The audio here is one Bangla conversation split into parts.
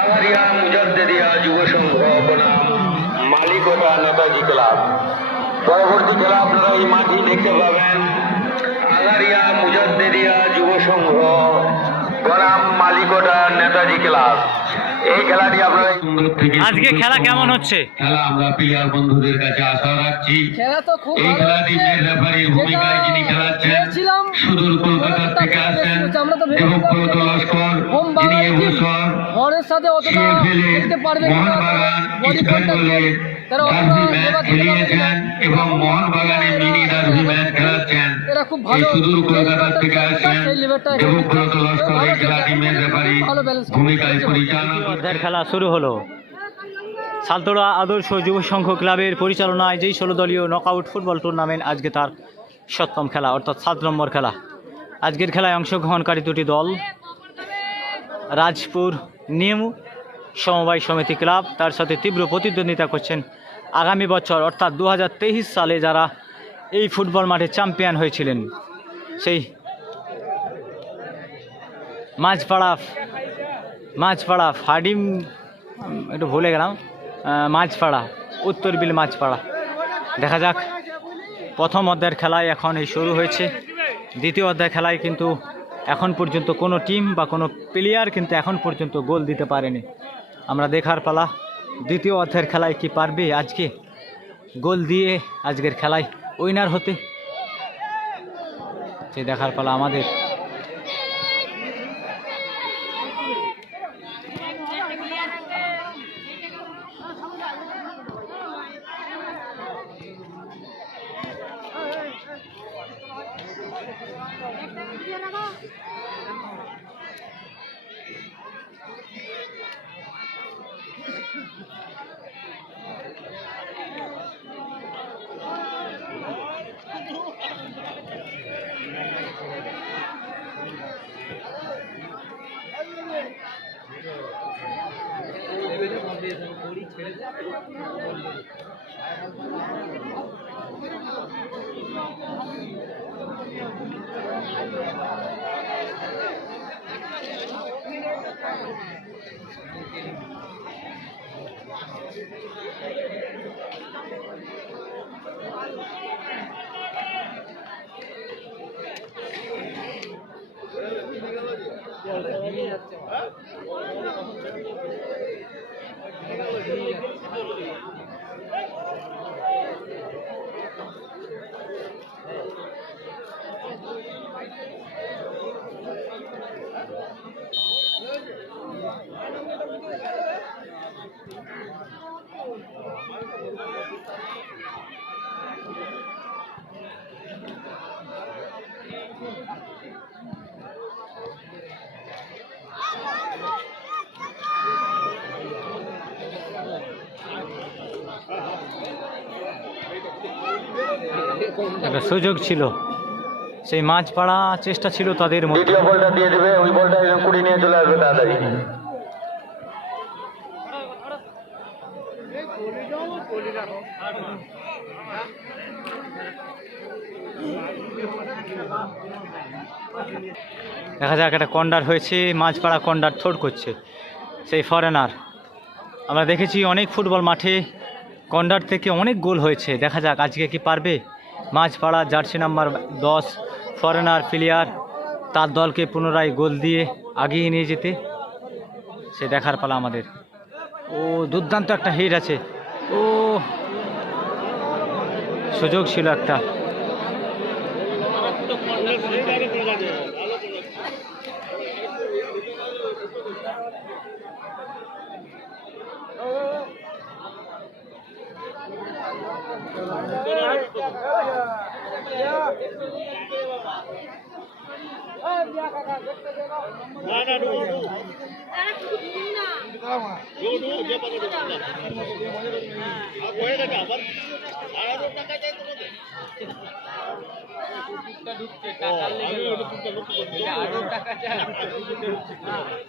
আগারিয়া মুজাদ্দেদিয়া যুব সংঘ বনাম মালিকোটা নেতাজি ক্লাব। পরবর্তী খেলা আপনারা এই মাঠেই দেখতে পাবেন। আগারিয়া মুজাদ্দেদিয়া যুব সংঘ বনাম মালিকোটা নেতাজি ক্লাব। এই খেলাটি আপনারা আজকে খেলা কেমন হচ্ছে? খেলা আমরা প্লেয়ার বন্ধুদের কাছে আশা রাখছি। এই খেলাটি মেন রেফারির ভূমিকায় যিনি খেলাচ্ছেন সুদূর কলকাতা থেকে আসেন দেবব্রত লস্কর, যিনি এবছর মোহনবাগান ইস্ট বেঙ্গলের ডার্বি ম্যাচ খেলিয়েছেন এবং মোহনবাগানে মিনি ডার্বি ম্যাচ খেলাচ্ছেন। এই সুদূর কলকাতা থেকে আসেন দেবব্রত লস্কর এই খেলাটি মেন রেফারির ভূমিকায় পরিচালনা। খেলা শুরু হলো। সালতোড়া আদর্শ যুব সংঘ ক্লাবের পরিচালনায় যেই 16 দলীয় নকআউট ফুটবল টুর্নামেন্ট আজকে তার 7ম খেলা অর্থাৎ 7 নম্বর খেলা। আজকের খেলায় অংশগ্রহণকারী দুটি দল রাজপুর নিউ সমবায় সমিতি ক্লাব, তার সাথে তীব্র প্রতিদ্বন্দ্বিতা করছেন আগামী বছর অর্থাৎ 2023 সালে যারা এই ফুটবল মাঠে চ্যাম্পিয়ন হয়েছিলেন সেই মাঝপাড়া ফাডিম, একটু ভুলে গেলাম, মাঝপাড়া, উত্তর বিল মাঝপাড়া। দেখা যাক, প্রথম অধ্যায়ের খেলায় এখন এই শুরু হয়েছে। দ্বিতীয় অধ্যায় খেলায় কিন্তু এখন পর্যন্ত কোনো টিম বা কোনো প্লেয়ার কিন্তু এখন পর্যন্ত গোল দিতে পারেনি। আমরা দেখার পালা দ্বিতীয় অধ্যায়ের খেলায় কি পারবে আজকে গোল দিয়ে আজকের খেলায় উইনার হতে, সে দেখার পালা আমাদের। একটা সুযোগ ছিল, সেই মাছ পাড়া চেষ্টা ছিল তাদের মধ্যে। দ্বিতীয় বলটা দিয়ে দেবে, ওই বলটা একদম কুড়ি নিয়ে চলে আসবে তাড়াতাড়ি। দেখা যাক, একটা কর্নার হয়েছে, মাঝপাড়া কর্নার থ্রোড করছে সেই ফরেনার। আমরা দেখেছি অনেক ফুটবল মাঠে কর্নার থেকে অনেক গোল হয়েছে। দেখা যাক আজকে কি পারবে Majhpara jersey number 10 foreigner player তার দলকে পুনরায় গোল দিয়ে আগিয়ে নিয়ে যেতে, সে দেখার পালা আমাদের। ও দুর্দান্ত একটা হিট আছে, ও সুযোগ ছিল একটা।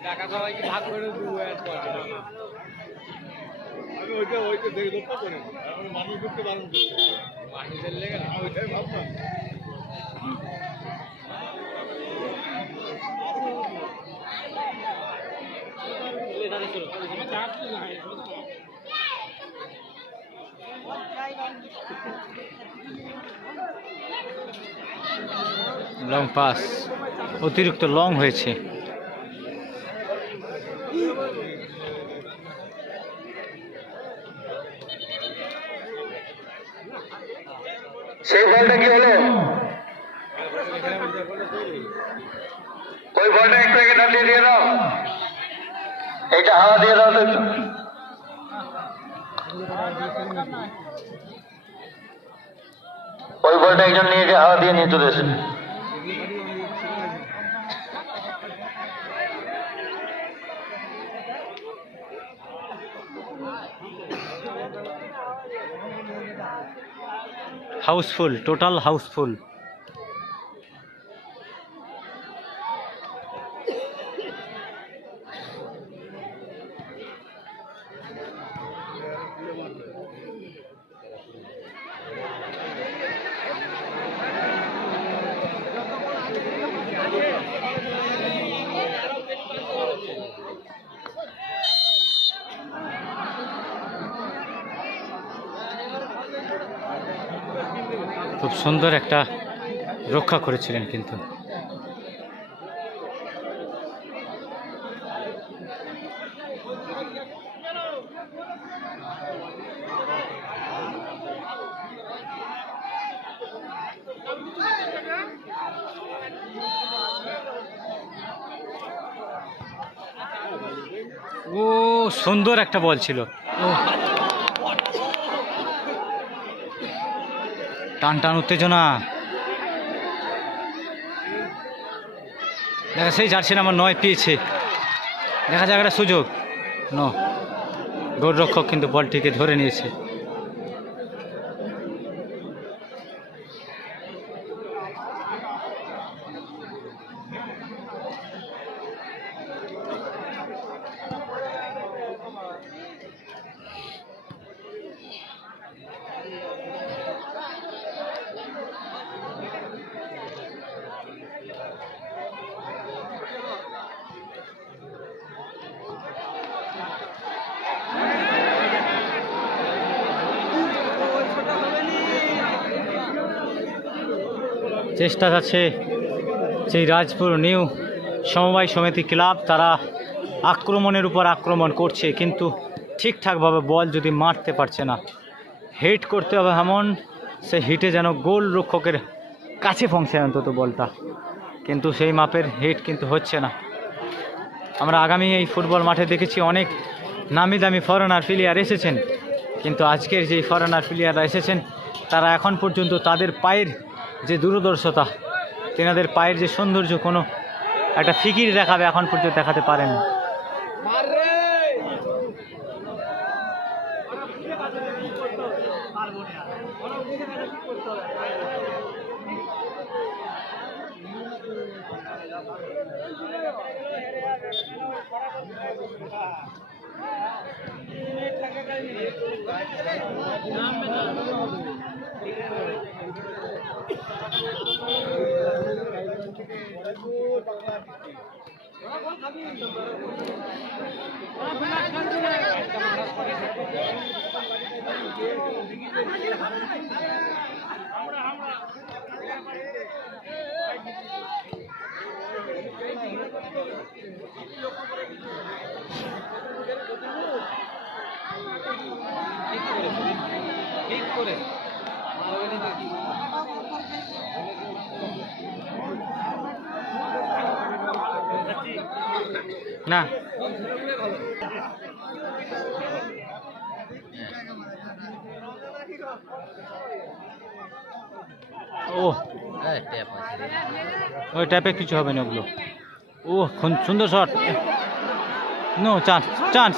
টাকা সবাইকে ভাগ করে দেবো। আমি ওইটা দেখে লক্ষ্য করি, মানুষ ঢুকতে পারেন, মানুষের লেগে ওইটাই ভাবতাম। লং পাস অতিরিক্ত লং হয়েছে। সেই বলটা কি হলো? ওই বলটা একটু এটা দিয়ে দাও, এইটা হাওয়া দিয়ে দাও তো একটু। ওই বলটা একজন নিয়ে যে হাওয়া দিয়ে নিয়ে চলে এসে। Housefull, total housefull. খুব সুন্দর একটা রক্ষা করেছিলেন কিন্তু। ও সুন্দর একটা বল ছিল। টান টান উত্তেজনা। দেখা সেই জার্সি নাম্বার 9 পেয়েছে, দেখা যাক একটা সুযোগ। গোলরক্ষক কিন্তু বলটিকে ধরে নিয়েছে। চেষ্টা যাচ্ছে সেই রাজপুর নিউ সমবায় সমিতি ক্লাব, তারা আক্রমণের উপর আক্রমণ করছে কিন্তু ঠিকঠাকভাবে বল যদি মারতে পারছে না। হিট করতে হবে এমন সে হিটে যেন গোল রক্ষকের কাছে পৌঁছায় অন্তত বলটা, কিন্তু সেই মাপের হিট কিন্তু হচ্ছে না। আমরা আগামী এই ফুটবল মাঠে দেখেছি অনেক নামি দামি ফরেনার প্লেয়ার এসেছেন, কিন্তু আজকের যেই ফরেনার প্লেয়াররা এসেছেন তারা এখন পর্যন্ত তাদের পায়ের যে দূরদর্শতা, তেনাদের পায়ের যে সৌন্দর্য কোনো একটা ফিকির দেখাবে এখন পর্যন্ত দেখাতে পারেন। না ও ওই ট্যাপে কিছু হবে না ওগুলো। ও সুন্দর শট, নো চান্স চান্স,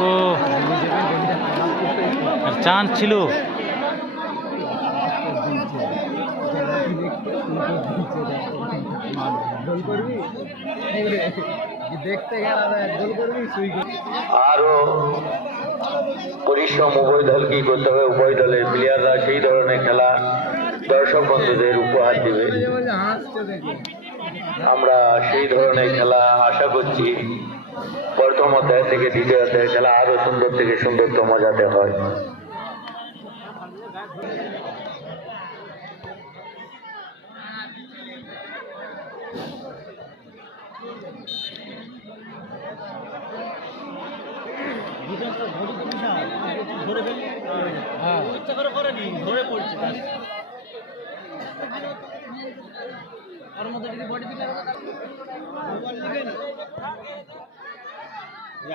ও চান্স ছিল। আরো পরিশ্রম উভয় দলকেই করতে হবে, উভয় দলের প্লেয়াররা সেই ধরনের খেলা দর্শক বন্ধুদের উপহার দেবে। আমরা সেই ধরনের খেলা আশা করছি। প্রথম অধ্যায় থেকে দ্বিতীয় অধ্যায়ের খেলা আরো সুন্দর থেকে সুন্দরতম যাতে হয়।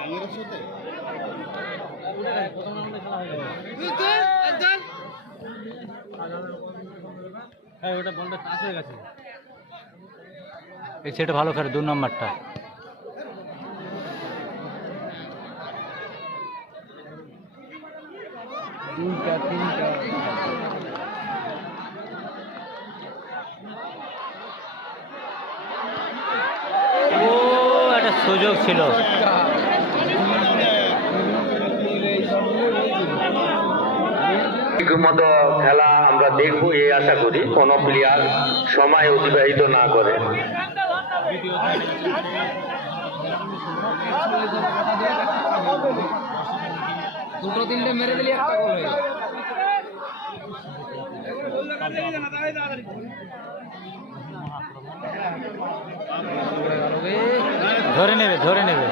আঙের সাথে এই ছেলেটা ভালো খেলে 2 নম্বরটা। ও একটা সুযোগ ছিল। ঠিকমতো খেলা আমরা দেখবো এই আশা করি, কোনো প্লেয়ার সময় অতিবাহিত না করে। দুটো তিনটে মেরে দিলি একটা গোল হয়ে যাবে। ধরে নেবে ধরে নেবে।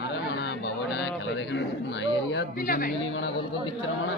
মারা মানা বাবাটা খেলা দেখে না দুটো নাইজেরিয়া দুজন মিলি মানা গোল করে দিচ্ছে না মানা।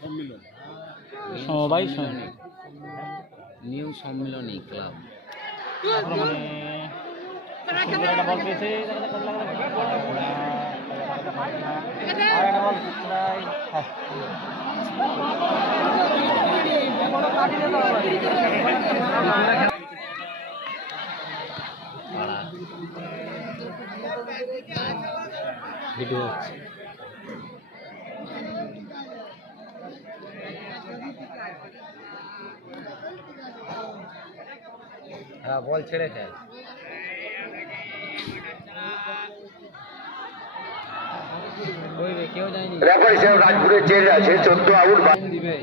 সম্মিলন সমবায় নিউ সম্মিলনী ক্লাব। বল পেয়েছে ভিডিও হচ্ছে। হ্যাঁ বল ছেড়েছে। কেউ যায়নি রেফারি সাহেব রাজপুরের চেঞ্জ আছে, 14 আউট। দিবে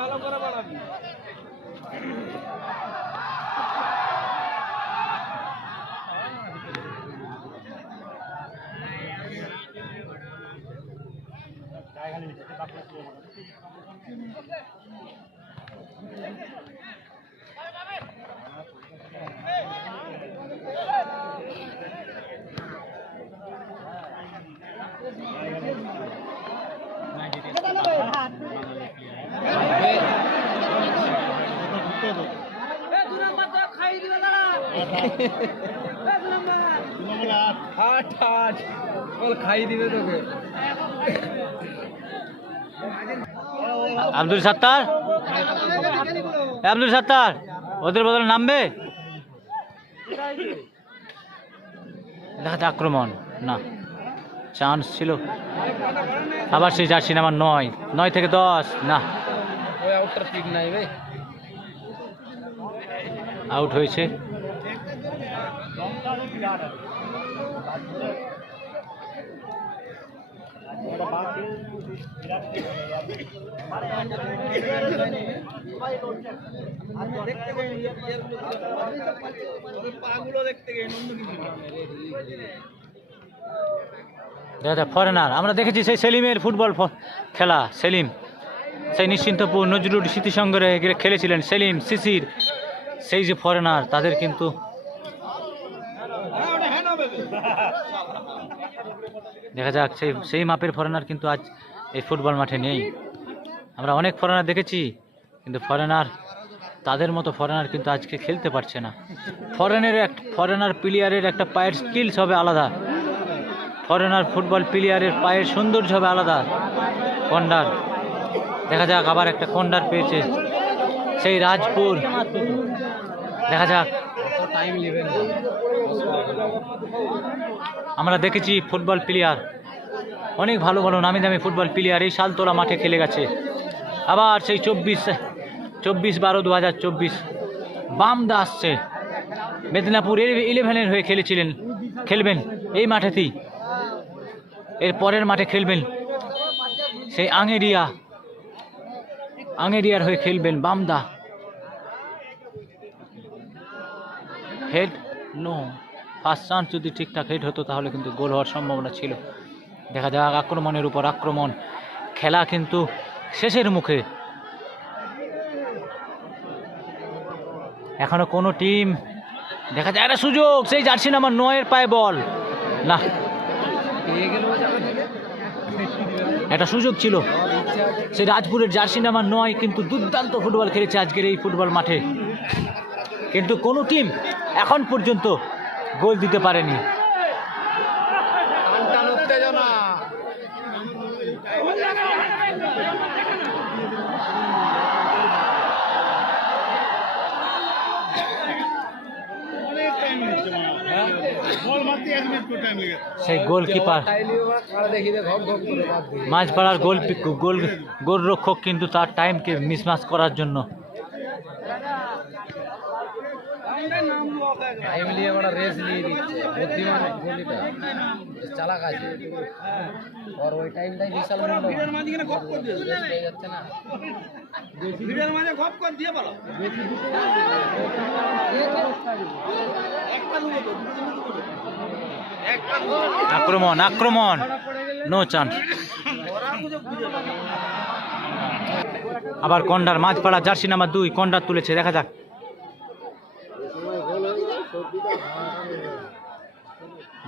ভালো করে বাড়াবি। খাই দিবে তোকে। আব্দুল সত্তার, আব্দুল সত্তার ওদের বদলে নামবে। দেখাতে আক্রমণ না, চান্স ছিল। আবার সেই জার্সি নাম্বার 9 থেকে 10 না, ওই আউটটা ঠিক নাই ভাই, আউট হয়েছে। দাদা ফরেনার আমরা দেখেছি সেই সেলিমের ফুটবল খেলা, সেলিম সেই নিশ্চিন্তপুর নজরুল স্মৃতিসংগ্রহে খেলেছিলেন সেলিম শিশির, সেই যে ফরেনার তাদের কিন্তু দেখা যাক সেই মাপের ফরেনার কিন্তু আজ এই ফুটবল মাঠে নেই। আমরা অনেক ফরেনার দেখেছি কিন্তু তাদের মতো ফরেনার কিন্তু আজকে খেলতে পারছে না। ফরেনার প্লেয়ারের একটা পায়ের স্কিলস হবে আলাদা, ফরেনার ফুটবল প্লেয়ারের পায়ের সৌন্দর্য হবে আলাদা। কন্ডার দেখা যাক, আবার একটা কন্ডার পেয়েছে সেই রাজপুর, দেখা যাক। আমরা দেখেছি ফুটবল প্লেয়ার, অনেক ভালো ভালো নামি দামি ফুটবল প্লেয়ার এই শালতোলা মাঠে খেলে গেছে। আবার সেই 24/12/2024 বামদা আসছে, মেদিনীপুর 11-এর হয়ে খেলবেন এই মাঠেতেই, এর পরের মাঠে খেলবেন সেই আঙেরিয়ার হয়ে খেলবেন বামদা। হেড নো, ফার্স্ট চান্স যদি ঠিকঠাক হেড হতো তাহলে কিন্তু গোল হওয়ার সম্ভাবনা ছিল। দেখা যাক, আক্রমণের উপর আক্রমণ, খেলা কিন্তু শেষের মুখে। এখনো কোনো টিম, দেখা যায় একটা সুযোগ, সেই জার্সি নাম্বার 9-এর পায়ে বল, না একটা সুযোগ ছিল সেই রাজপুরের জার্সি নাম্বার 9 কিন্তু দুর্দান্ত ফুটবল খেলেছে আজকের এই ফুটবল মাঠে, কিন্তু কোনো টিম এখন পর্যন্ত গোল দিতে পারেনি। সেই গোলকিপার মাঝপাড়ার গোলরক্ষক কিন্তু তার টাইমকে মিসম্যাচ করার জন্য রেস নিয়ে দিচ্ছে, বুদ্ধিমান চালাক আছে, আর ওই টাইমটাই বিশাল যাচ্ছে না। আক্রমণ নো চান্স। আবার কন্ডার, মাঝপাড়া জার্সি নাম্বার 2 কন্ডার তুলেছে, দেখা যাক।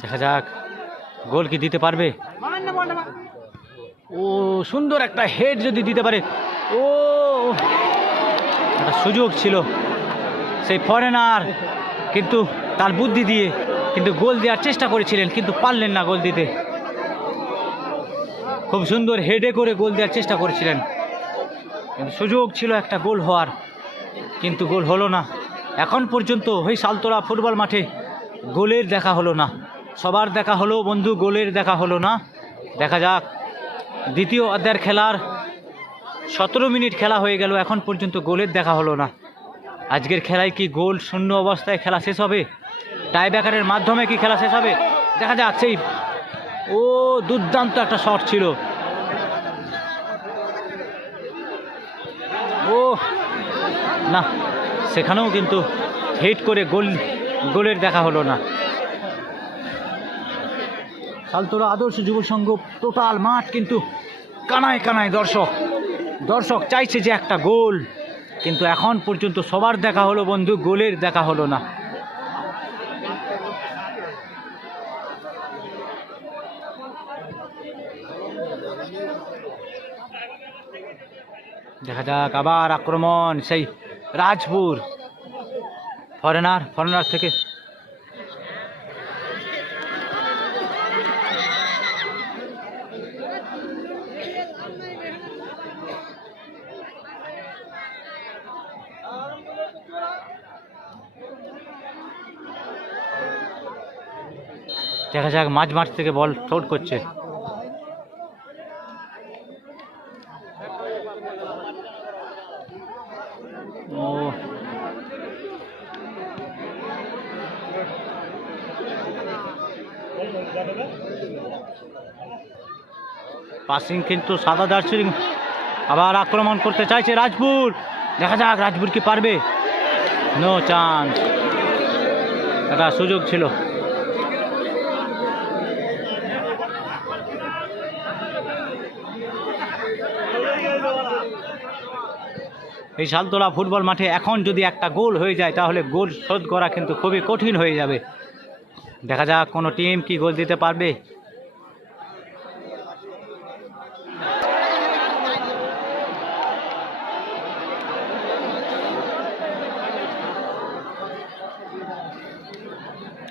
দেখা যাক গোল কি দিতে পারবে। ও সুন্দর একটা হেড যদি দিতে পারে, ও একটা সুযোগ ছিল সেই ফরেনার, কিন্তু তার বুদ্ধি দিয়ে কিন্তু গোল দেওয়ার চেষ্টা করেছিলেন কিন্তু পারলেন না গোল দিতে। খুব সুন্দর হেডে করে গোল দেওয়ার চেষ্টা করেছিলেন, কিন্তু সুযোগ ছিল একটা গোল হওয়ার, কিন্তু গোল হলো না। এখন পর্যন্ত ওই শালতোলা ফুটবল মাঠে গোলের দেখা হলো না। সবার দেখা হলো বন্ধু, গোলের দেখা হলো না। দেখা যাক, দ্বিতীয় অর্ধের খেলার 17 মিনিট খেলা হয়ে গেল, এখন পর্যন্ত গোলের দেখা হলো না। আজকের খেলায় কি গোল শূন্য অবস্থায় খেলা শেষ হবে, টাইব্রেকারের মাধ্যমে কি খেলা শেষ হবে, দেখা যাক। সেই দুর্দান্ত একটা শট ছিল, না সেখানেও কিন্তু হিট করে গোলের দেখা হলো না। শালতোলা আদর্শ যুব সংঘ টোটাল মাঠ কিন্তু কানায় কানায় দর্শক চাইছে যে একটা গোল, কিন্তু এখন পর্যন্ত সবার দেখা হলো বন্ধু, গোলের দেখা হলো না। দেখা যাক, আবার আক্রমণ সেই রাজপুর, ফরেনার থেকে দেখা যাক, মাঠ থেকে বল শট করছে। পাসিং কিন্তু সাদা জার্সির। আবার আক্রমণ করতে চাইছে রাজপুর, দেখা যাক রাজপুর কি পারবে। নো চান্স, একটা সুযোগ ছিল। এই শালতলা ফুটবল মাঠে এখন যদি একটা গোল হয়ে যায় তাহলে গোল শোধ করা কিন্তু খুবই কঠিন হয়ে যাবে। দেখা যাক কোনো টিম কি গোল দিতে পারবে।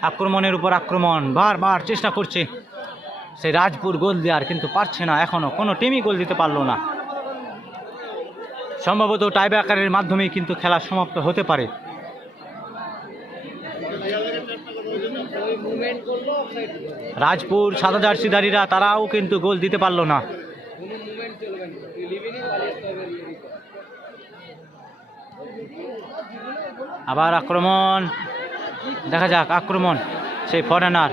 আক্রমণের উপর আক্রমণ, বারবার চেষ্টা করছে সেই রাজপুর গোল দেওয়ার, কিন্তু পারছে না, এখনো কোনো টিমই গোল দিতে পারলো না। সম্ভবত টাইব্রেকারের মাধ্যমেই কিন্তু খেলা সমাপ্ত হতে পারে। রাজপুর সাদা জার্সিধারীরা তারাও কিন্তু গোল দিতে পারলো না। আবার আক্রমণ, দেখা যাক আক্রমণ, সেই ফরেনার,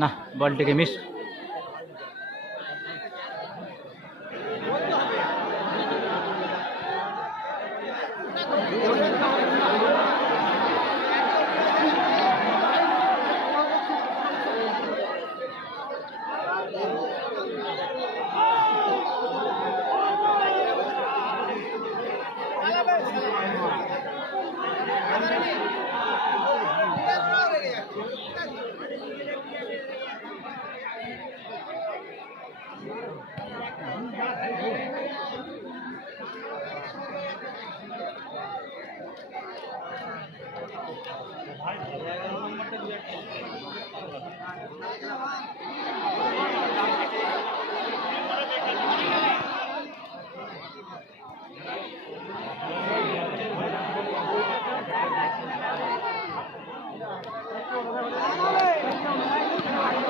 না বলটিকে মিস।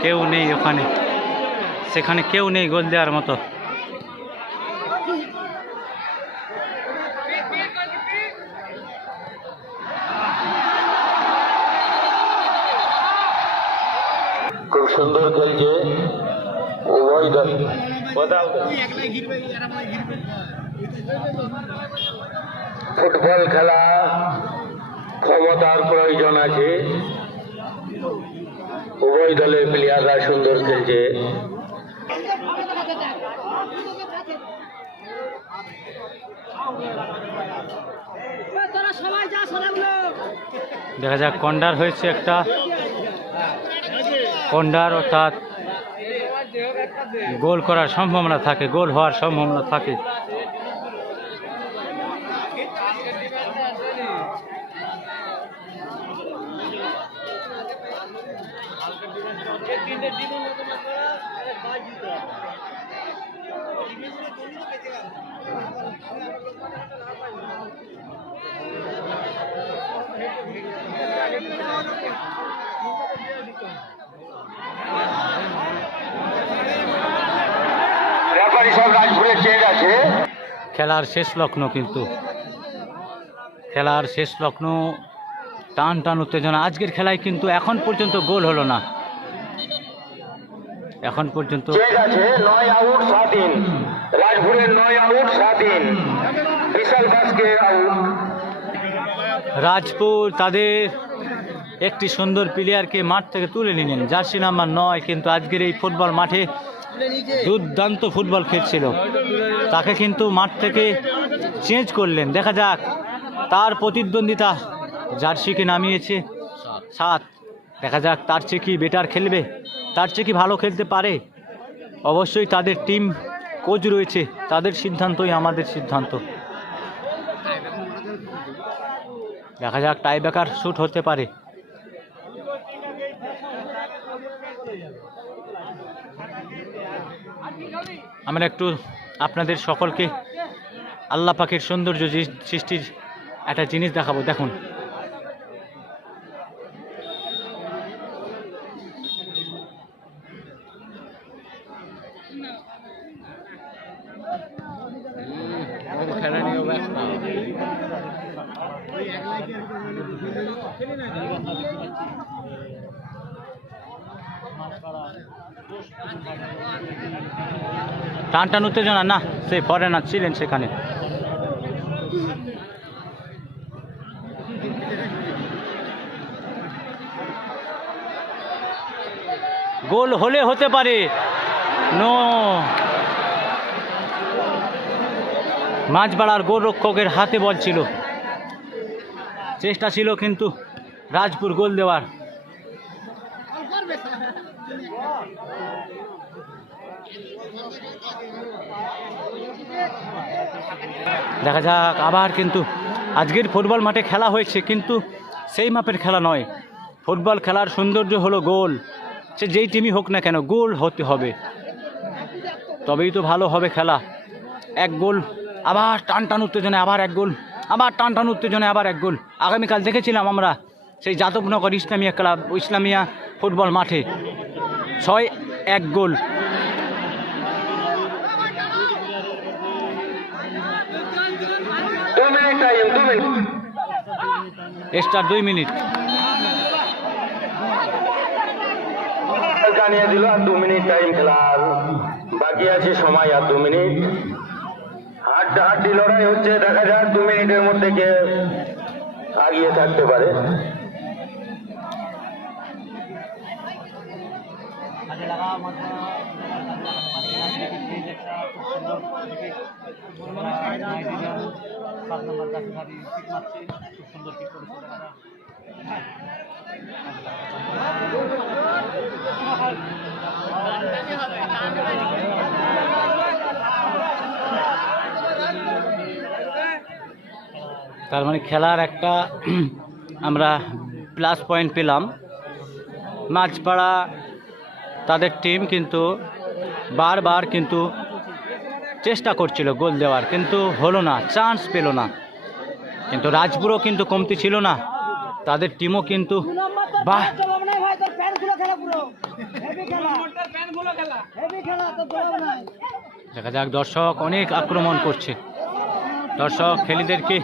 কেউ নেই ওখানে, সেখানে কেউ নেই গোল দেওয়ার মতো। খুব সুন্দর খেলছে উভয় দল। ফুটবল খেলা ক্ষমতার প্রয়োজন আছে, উভয় দলের প্লেয়াররা সুন্দর খেলছে। দেখা যাক কর্নার হয়েছে একটা, কর্নার অর্থাৎ গোল করার সম্ভাবনা থাকে, গোল হওয়ার সম্ভাবনা থাকে। রেফারি সব রাজপুরের চেঞ্জ আছে। খেলার শেষ লগ্ন, কিন্তু খেলার শেষ লগ্ন, টান টান উত্তেজনা। আজকের খেলায় কিন্তু এখন পর্যন্ত গোল হলো না, এখন পর্যন্ত। চেঞ্জ আছে, 9 আউট 7 ইন, রাজপুরের 9 আউট 7 ইন, বিশাল বাসকে আউট। রাজপুর তাদের একটি সুন্দর প্লেয়ারকে মাঠ থেকে তুলে নিলেন, জার্সি নাম্বার 9, কিন্তু আজকের এই ফুটবল মাঠে দুর্দান্ত ফুটবল খেলছিল, তাকে কিন্তু মাঠ থেকে চেঞ্জ করলেন। দেখা যাক তার প্রতিদ্বন্দ্বিতা জার্সিকে নামিয়েছে 7, দেখা যাক তার চেয়ে কি বেটার খেলবে, তার চেয়ে কি ভালো খেলতে পারে। অবশ্যই তাদের টিম কোচ রয়েছে, তাদের সিদ্ধান্তই আমাদের সিদ্ধান্ত। দেখা যাক টাইব্রেকার শুট হতে পারে। আমরা একটু আপনাদের সকলকে আল্লাহ পাকের সৌন্দর্য সৃষ্টির একটা জিনিস দেখাবো, দেখুন। খেলা নিয়েও ব্যস্ত। মাছ টান টান উত্তেজনা না, সেই ফরেনার ছিলেন সেখানে। গোল হলে হতে পারে, নো। মাঝপাড়ার গোলরক্ষকের হাতে বল ছিল, চেষ্টা ছিল কিন্তু রাজপুর গোল দেওয়ার। দেখা যাক আবার, কিন্তু আজকের ফুটবল মাঠে খেলা হয়েছে কিন্তু সেই মাপের খেলা নয়। ফুটবল খেলার সৌন্দর্য হলো গোল, সে যেই টিমই হোক না কেন গোল হতে হবে, তবেই তো ভালো হবে খেলা। এক গোল, আবার টান টান উত্তেজনায় আবার এক গোল, আবার টান টান উত্তেজনায় আবার এক গোল। আগামীকাল দেখেছিলাম আমরা সেই যাদবনগর ইসলামিয়া ক্লাব, ইসলামিয়া ফুটবল মাঠে 6-1 গোল। এক্সট্রা 2 মিনিট জানিয়ে দিল, আর 2 মিনিট টাইম খেলার বাকি আছে, সময় আর 2 মিনিট। হাড্ডাহাড্ডি লড়াই হচ্ছে, দেখা যাক 2 মিনিটের মধ্যে কে আগিয়ে থাকতে পারে। তার মানে খেলার একটা আমরা প্লাস পয়েন্ট পেলাম। মাঝপাড়া তাদের টিম কিন্তু বারবার কিন্তু চেষ্টা করছিল গোল দেওয়ার, কিন্তু হলো না, চান্স পেল না। কিন্তু রাজপুরও কিন্তু কমতি ছিল না, তাদের টিমও কিন্তু বাহ। দেখা যাক, দর্শক অনেক আক্রমণ করছে, দর্শক খেলিদেরকে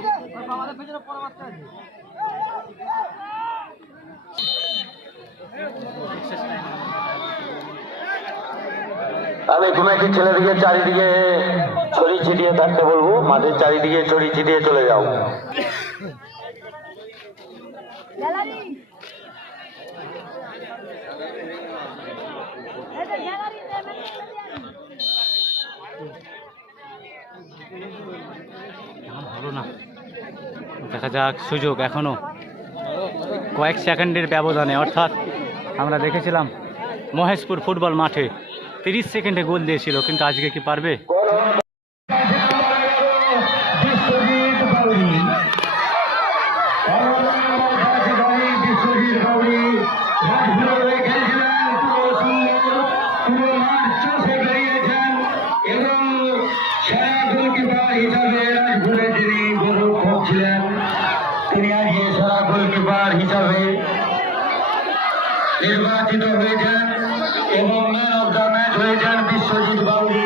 আমি কমিটির ছেলেদিকে চারিদিকে ছড়িয়ে ছিটিয়ে থাকতে বলবো, মাঠের চারিদিকে ছড়িয়ে ছিটিয়ে চলে যাও। হলো না, দেখা যাক সুযোগ এখনো কয়েক সেকেন্ডের ব্যবধানে, অর্থাৎ আমরা দেখেছিলাম মহেশপুর ফুটবল মাঠে 30 সেকেন্ডে গোল দিয়েছিল, কিন্তু আজকে কি পারবে? তিনি আজকে সেরা গোলকিপার হিসাবে নির্বাচিত হয়েছেন এবং ম্যান অফ দ্য ম্যাচ হয়েছেন বিশ্বজিৎ বাউরি।